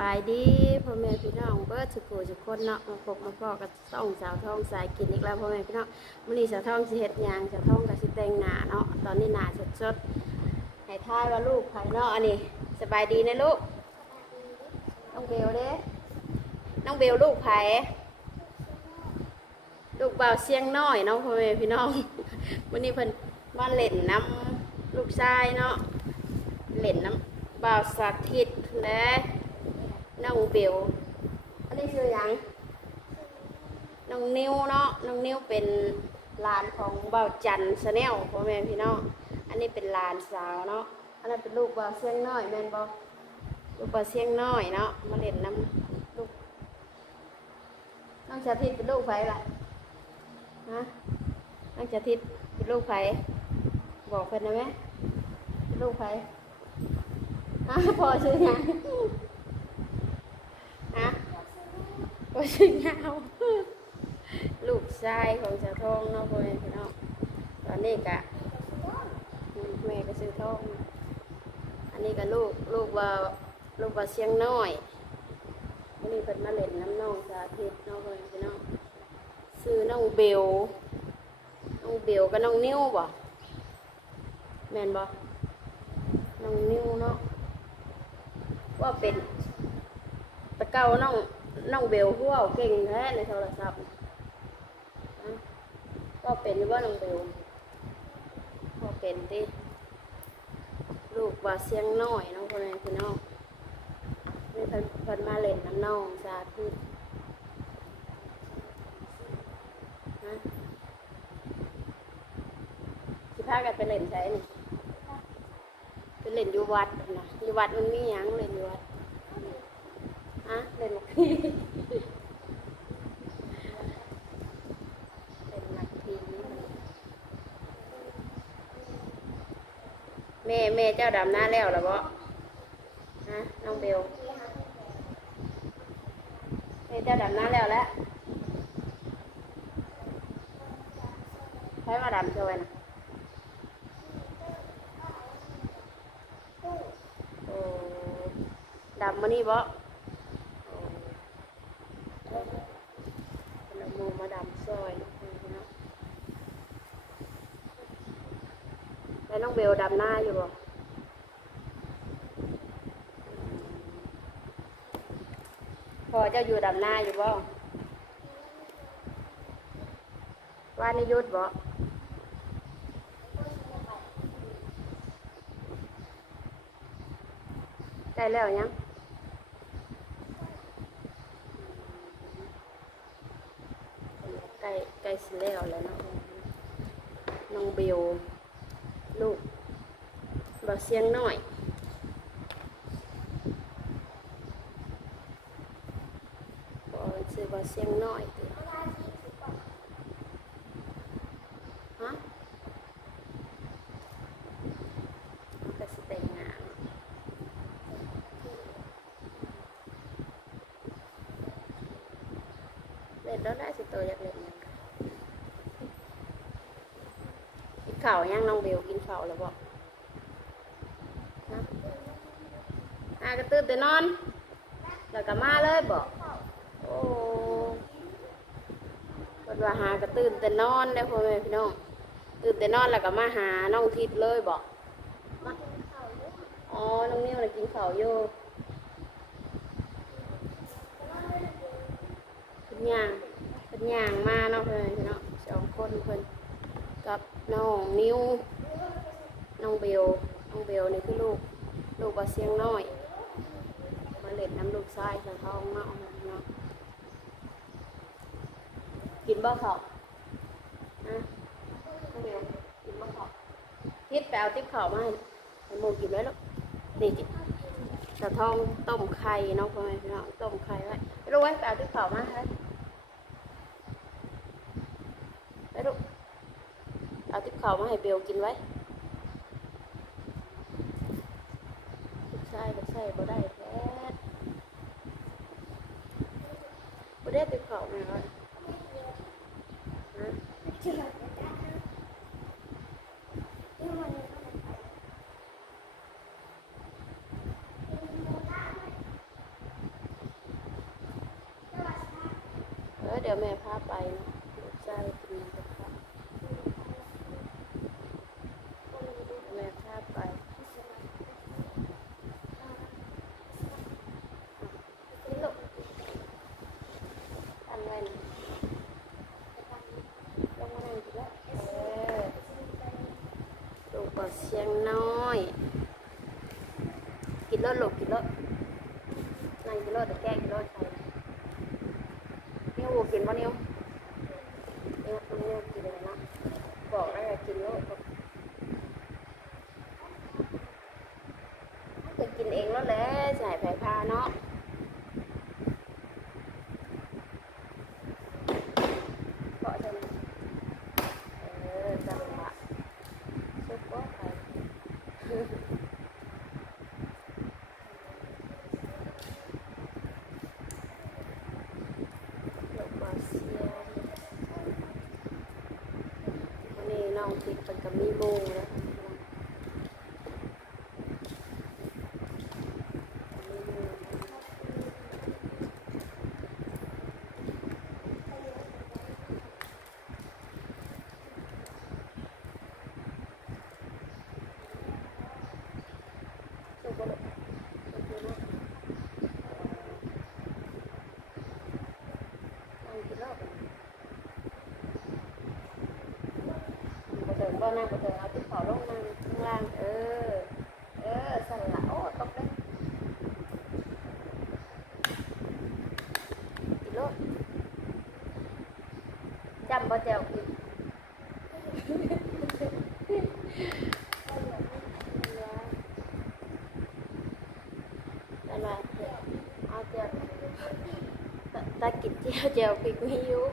บายดีพ่อแม่พี่น้องเบิร์ดสุโขสุคนเนาะมาพบมาพ่อกับสองสาวทองสายกินอีกแล้วพ่อแม่พี่น้องมื้อนี้สาวทองสิเฮ็ดยังสาวทองก็สิแต่งหน้าเนาะตอนนี้หน้าสดๆให้ทายว่าลูกไผเนาะอันนี้สบายดีนะลูกน้องเบลเด้น้องเบลลูกไผลูกเบาเสียงน้อยเนาะพ่อแม่พี่น้องวันนี้เพิ่นมาเล่นน้ำลูกชายเนาะเล่นน้ำบ่าวสาธิตและ น้องเบลอันนี้ชื่อหยังน้องนิ้วเนาะน้องนิ้วเป็นหลานของบ่าวจันชาแนลพ่อแม่พี่น้องอันนี้เป็นหลานสาวเนาะอันนั้นเป็นลูกบ่าเสียงน้อยแม่นบ่ลูกบ่าเสียงน้อยเนาะมาเล่นน้ำลูกน้องสาธิตเป็นลูกไผล่ะฮะน้องจะทิศเป็นลูกไผบอกเพิ่นได้ไหมเป็นลูกไผฮะพอชื่อหยัง ฮะพอชื่อยาวลูกชายของเจ้าทองเนาะพ่อแม่พี่น้องตอนนี้กะแม่ก็ซื้อทองอันนี้ก็ลูกลูกว่าลูกว่าเสียงน้อยวันนี้เพิ่นมาเล่นน้ำน้องสาธิตเนาะพ่อแม่พี่น้องซื้อน้องเบลน้องเบลกับน้องนิ้วบ่แม่นบ่น้องนิ้วเนาะว่าเป็น แตะเก่าน้องน้องเบลหัวเก่งแท้ในโทรศัพท์ก็เป็นว่าน้องเบลก็เป็นติลูกว่าเสียงน้อยน้องคนนี้คือน้องนี่เพิ่นเพิ่นมาเล่นน้ำน้องสาธิตนะสิพากันไปเล่นใช่นี่ไปเล่นอยู่วัดนะอยู่วัดมันมีหยังเล่นอยู่วัด ฮะเล่นหมากพีเล่นหมากพีแม่แม่เจ้าดำหน้าแล้วหรอบ่ฮะน้องเบลแม่เจ้าดำหน้าแล้วแล้วใช้มาดำช่วยนะโอ้ดำมานี่บ่โอ้ เป็นละมูมาดำซอยเนาะแล้วน้องเบลดำหน้าอยู่บ่พอเจ้าอยู่ดำหน้าอยู่บ่ว่านี่ยุดบ่ใกล้แล้วยัง ใกล้สิแล้วแล้วเนาะน้องเบลลูกบาเสียงน้อยบอกซื้อบาเสียงน้อยติฮะมันก็สแต่งงานเนาะเล่นแล้วได้สิตัวอยากเล่นหยังกันกิน ข้าวยังน้องเบลกินข้าวแล้วบอกฮะอากระตือแต่นอน แล้วก็มาเลยบอกโอ้ปิดว่าหากระตื่นแต่นอนได้พ่อแม่พี่น้อง ตื่นแต่นอนแล้วก็มาหาน้องทิพย์เลยบอกอ๋อ น้องนิ้วน่ะกินข้าวอยู่เป็นย่างเป็นย่างมาเนาะเพื่อนพี่น้องสองคนเพื่อน น้องนิวน้องเบลน้องเบลนี่คือลูก ลูกว่าเสียงน้อย มาเล่นน้ำลูกชายสะท้องเนาะเนาะกินบ่เขานะน้องเบลกินบ่เขาทิศไปเอาติ๊บเขามาให้หมูกินไว้ลูกนี่กินสะท้องต้มไข่เนาะพ่อแม่พี่น้องต้มไข่ไว้รู้ไว้ไปเอาติ๊บเขามาให้ไปลูกเอา ติ๊บข่าวมาให้เบลกินไว้ลูกชายก็ใช่บ่ได้แท้บ่ได้ติบข้าแม่ว่าฮะ ยวแม่พาไปนะลูกชายกินกับข้าวแม่พาไปนี่ลูกอันไว้นะลงมานั่งกินแล้วเออลูกบอกเสียงน้อย กิน รถลูกกินรถนั่งกินรถแต่แก้กินรถใครนิ้วกินปะนิ้วนิ้วนิ้วกินเลยนะบอกแล้วอยากินรถจะกินเองแล้วแหละใส่ไผ่พาเนาะเกาะจังเออจังหวะซุปก็ไผ่ ดอกบาเซียวันนี้น้องติดเป็นกับมีโบแล้วมีโบสุกแล้วสุกแล้วนั่งกินรอบ กระเดิ นบ่นั่งกระเดินเอาที่ขาลงนั่งข้างล่าง เออ เออสั่นละโอ้ตกเลยอีโลดจำบ่แจวอีกนั่นว่าเอาเจียวตาตากินเจียวเจียวพริกไม่ยู่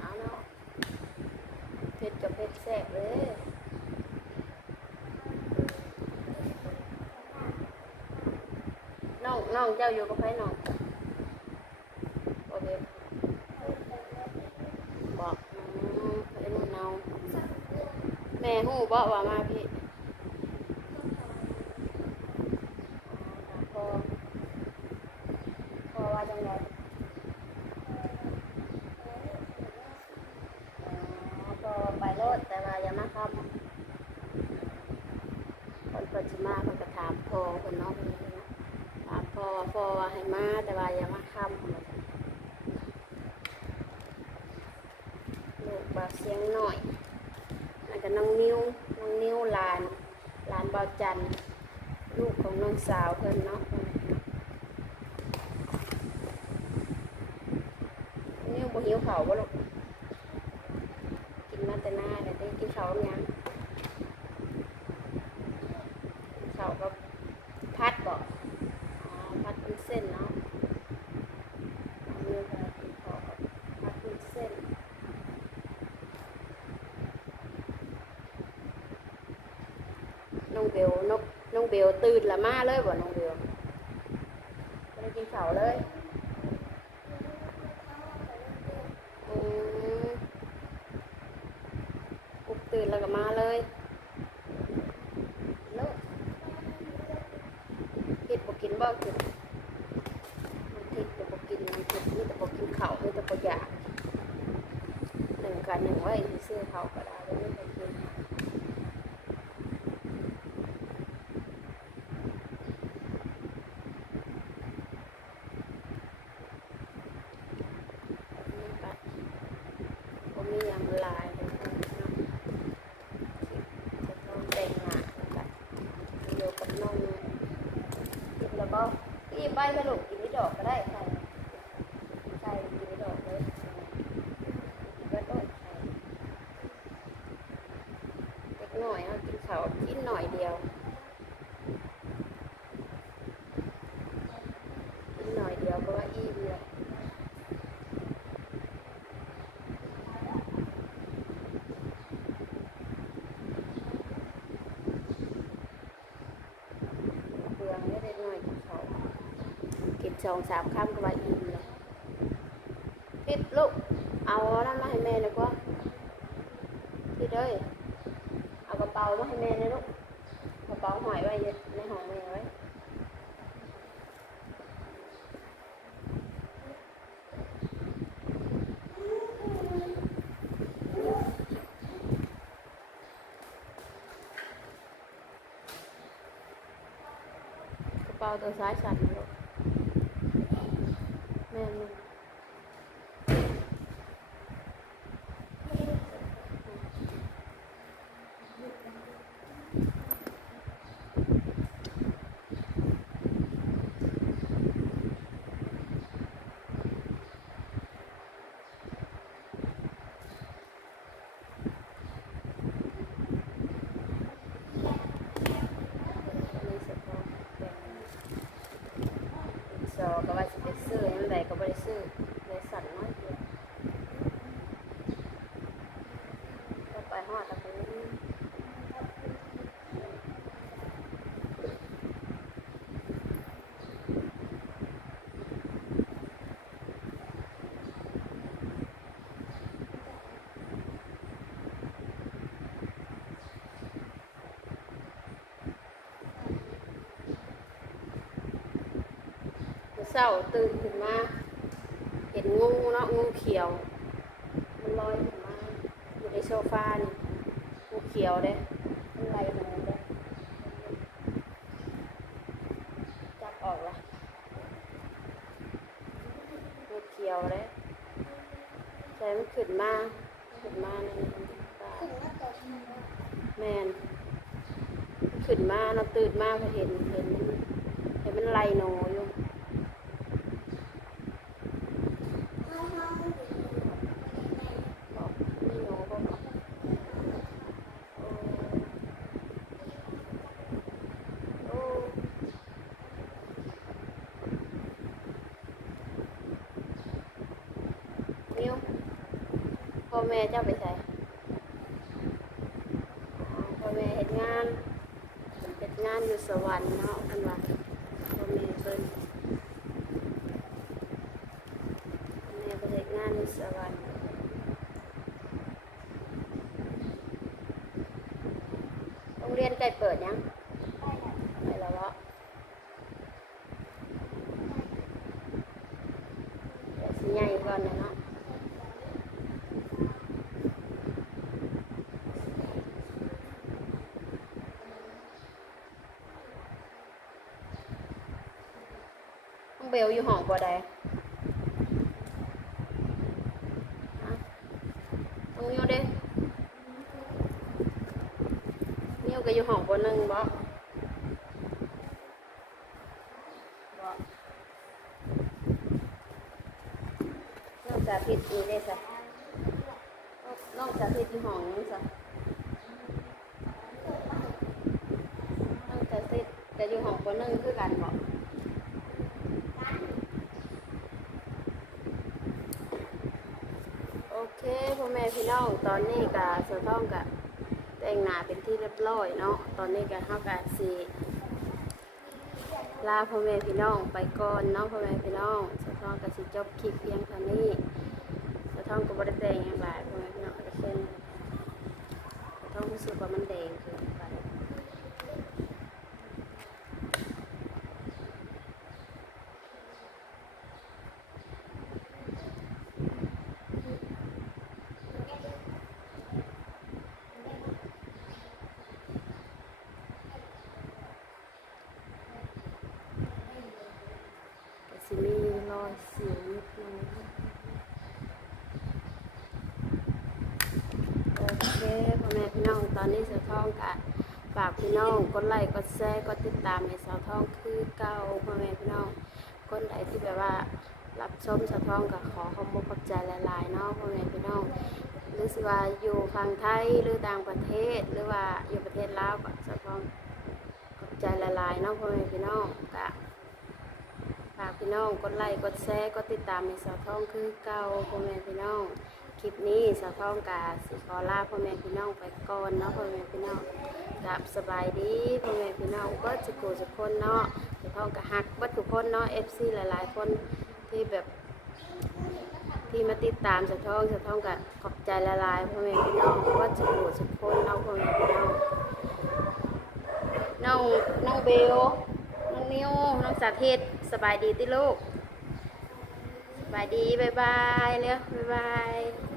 เอาเนาะ จะเผ็ดแสบเลยน้องน้องเจ้าอยู่กับใครน้องโอเคบอกอืมไอ้นุ่นเนาแม่หูบอกว่ามาพี่พอพอว่าจังไง อ๋อพอไปโลดแต่ว่าอย่ามาคำคนเปิดสิมาเพิ่นก็ถามพอคนเน้องเพิ่นว่าถามพอพอว่าให้มาแต่ว่าอย่ามาคำลูกบาเสียงหน่อยนั่นก็น้องนิ้วน้องนิ้วหลานหลานบาวจันทร์ลูกของน้อง สาวเพิ่นเนาะเนี่ยบ่หิวข้าวบ่ลูกกินมาแต่หน้าแต่ได้กินข้าวยังกินข้าวกับพัดบอกอ๋อพัดเป็นเส้นเนาะเอาเนื้อไปกินข้าวกับพัดเป็นเส้นน้องเบลนกน้องเบลตื่นละ มาเลยบ่น้องเบลไม่ได้กินเสาเลย สองสามคำก็ว่าอิ่มเลยพิดลูก เอาน้ำมาให้แม่เลยก็พิดเลยเอากระเป๋ามาให้แม่เลยลูกกระเป๋าหอยไว้ในห้องแม่ไว้包的啥啥。 ก็ไปฮอดตะปูเศร้าตื่นขึ้นมา เห็นงูเนาะงูเขียว มันลอยขึ้นมาอยู่ใน โซฟานี่งูเขียวเด้มันไล่มาเด้จับออกละงูเขียวเด้ใส่มันขึ้นมาขึ้นมาในตาแมนขึ้นมาเราตื่นมาพอเห็นเห็นเห็นมันไล่หนออยู่ บอกไม่หนูก็บอกโอ้โอ้นิ้วพ่อ แม่เจ้าไปใส่พ่อแม่เห็นงานเห็นงานอยู่สวรรค์เนาะอันว่าพ่อแม่เพิ่นพ่อแม่ไปเห็นงานอยู่สวรรค์โรงเรียนใกล้เปิดยังไปแล้ววะเดี๋ยวสิใหญ่ก่อนนะเนาะน้อง เบลอยู่ห้องบ่ได้ฮะน้องมิวเด้นิ้วก็อยู่ห้องบนหนึ่งบ่บ่นอกจากพิษอีได้ซะนอกจากพิษอยู่ห้องนึงซะนอกจากพิษก็อยู่ห้องบนหนึ่งคือกันบ่โอเคพ่อแม่พี่น้องตอนนี้ก็สะท้องกับแต่งหนาเป็นที่เรียบร้อยเนาะตอนนี้ก็เฮาก็สิลาพ่อแม่พี่น้องไปก่อนเนาะพ่อแม่พี่น้องเสะท้องก็สิจบคลิปเพียงเท่านี้เสะท้องก็บ่ได้แดงอยังไรพ่อแม่พี่น้องกะเช่นเสะท้องรู้สึกว่ามันแดงคือนไปก็สิมีรอยสิวนิดนึงโอเคพ่อแม่พี่น้ อนนี้สะท้องก็ฝากพี่น้องกดไลค์กดแชร์กดติดตามให้สาวทองคือเก่าพ่อแม่พี่น้องคนใดที่แบบว่ารับชมสะท้องกับขอขอบคุณขอบใจหลายๆเนาะพ่อแม่พี่น้องหรือสิว่าอยู่ฝั่งไทยหรือต่างประเทศหรือว่าอยู่ประเทศลาวก็สะท้องขอบใจหลายๆเนาะพ่อแม่พี่น้องกะฝากพี่น้องกดไลค์กดแชร์กดติดตามในสาวทองคือเก่าพ่อแม่พี่น้อง คลิปนี้สาวทองกาสิขอลาพ่อแม่พี่น้องไปก่อนเนาะพ่อแม่พี่น้องกับสบายดีพ่อแม่พี่น้องก็จะกูจะคนเนาะสะท้องกับฮักวัตถุกคนเนาะ FC หลาย ๆ คนที่แบบ ที่มาติดตามสะท้องสะท้องกับขอบใจละลายพ่อแม่พี่น้องว่าจะโหสุกคนเนาะพ่อแม่พี่น้องน้องน้องเบลน้องนิวน้องสาธิตสบายดีติลูก บายดีบายบายเร็วบายบาย